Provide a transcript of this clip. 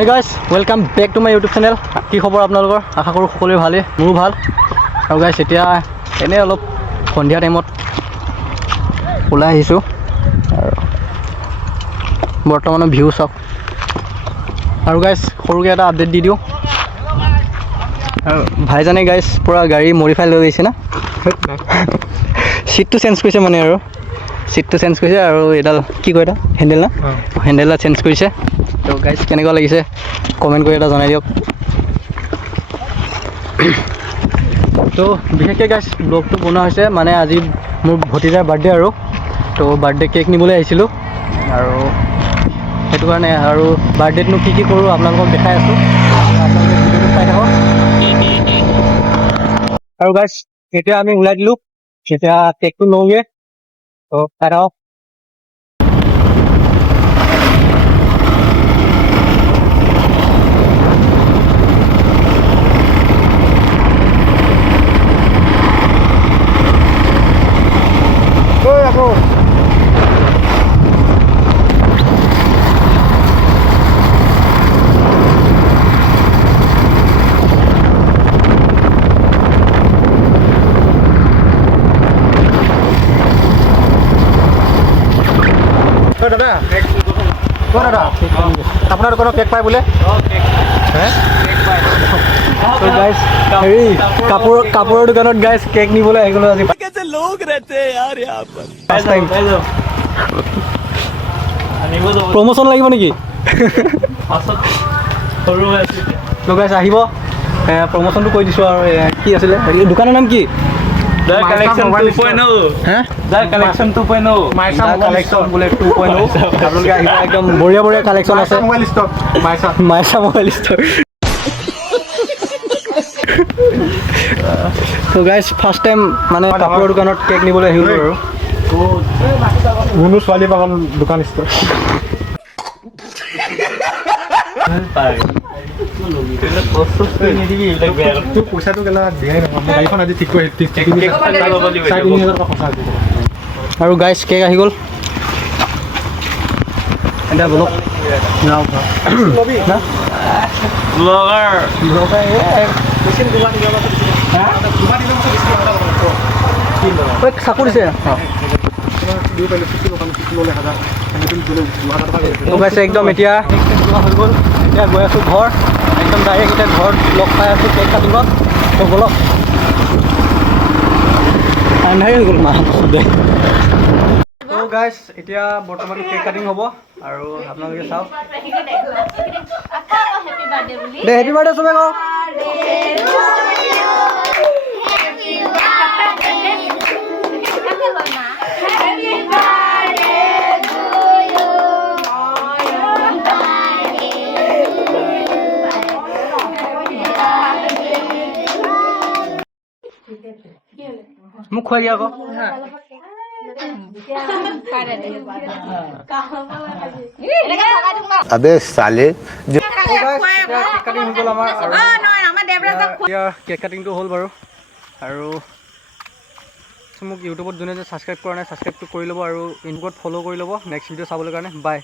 Hey guys, welcome back to my YouTube channel. কি খবৰ আপোনালোকৰ? আশা কৰোঁ সকলোৰে ভালেই, মোৰো ভাল। আৰু গাইছ এতিয়া এনে অলপ সন্ধিয়া টাইমত ওলাই আহিছোঁ আৰু বৰ্তমানৰ ভিউ চাওক। আৰু গাইছ সৰুকৈ এটা আপডেট দি দিওঁ। আৰু ভাইজানে গাইছ পুৰা গাড়ী মডিফাই লৈ গৈছে না। সিটটো চেঞ্জ কৰিছে মানে আৰু সিটটো চেঞ্জ কৰিছে আৰু এডাল কি কয় এটা হেণ্ডেল না হেণ্ডেলটা চেঞ্জ কৰিছে। তো গাইছ কেনেকুৱা লাগিছে কমেণ্ট কৰি এটা জনাই দিয়ক। তো বিশেষকৈ গাইছ ব্লগটো বনোৱা হৈছে মানে আজি মোৰ ভতিজাৰ বাৰ্থডে আৰু তো বাৰ্থডে কেক নিবলৈ আহিছিলোঁ আৰু সেইটো কাৰণে আৰু বাৰ্থডেতনো কি কৰোঁ আপোনালোকক দেখাই আছোঁ, আপোনালোকে ভিডিঅ'টো চাই থাকক। আৰু গাইছ এতিয়া আমি ওলাই দিলোঁ, এতিয়া কেকটো লওঁগৈ, তো চাই থাকক। দাদা দাদা আপোনাৰ দোকানত কেক পায় বোলে? হেৰি কাপোৰৰ দোকানত গাইছ কেক নিবলৈ আহি গ'লো আজি। প্ৰমোচন লাগিব নেকি? গাইছ আহিব, প্ৰমোচনটো কৰি দিছোঁ। আৰু কি আছিলে দোকানৰ নাম কি? Collection 2.0 Collection 2.0 কালেকশ্যন বোলে 2.0 আপোনালোকে আহিব, একদম বঢ়িয়া বঢ়িয়া কালেকশ্যন আছে। মাইছা মোবাইল ষ্ট'ৰ। তো গাইছ ফাৰ্ষ্ট টাইম মানে কাপোৰৰ দোকানত কেক নিবলৈ আহিলোঁ আৰু কোনো ছোৱালী পাগল দোকান ষ্ট'ৰ। পইচাটো কেলা দিয়াই নহয়, গাড়ীখন আজি ঠিক কৰি আৰু গাইছ কেক আহি গ'ল। এতিয়া বলক যাওঁ চাকু দিছে। একদম এতিয়া হৈ গ'ল, এতিয়া গৈ আছোঁ ঘৰ, একদম ডাইৰেক্ট এতিয়া ঘৰত লগ পাই আছোঁ কেক কাটিব। তো বলক, আন্ধাৰে হৈ গ'ল মা দে। তো গাইছ এতিয়া বৰ্তমান কেক কাটিং হ'ব আৰু আপোনালোকে চাওক দে। হেপী বাৰ্থডে চবে কওক। মোক খুৱাই দিয়া আকৌ। अबे साले কেক কাটিং হৈ গ'ল আমাৰ, কেক কাটিংটো হ'ল বাৰু। আৰু মোক ইউটিউবত যোনে যে ছাবস্ক্ৰাইব কৰা নাই ছাবস্ক্ৰাইবটো কৰি ল'ব আৰু ইনবুকত ফ'ল' কৰি ল'ব নেক্সট ভিডিঅ' চাবলৈ কাৰণে। বাই।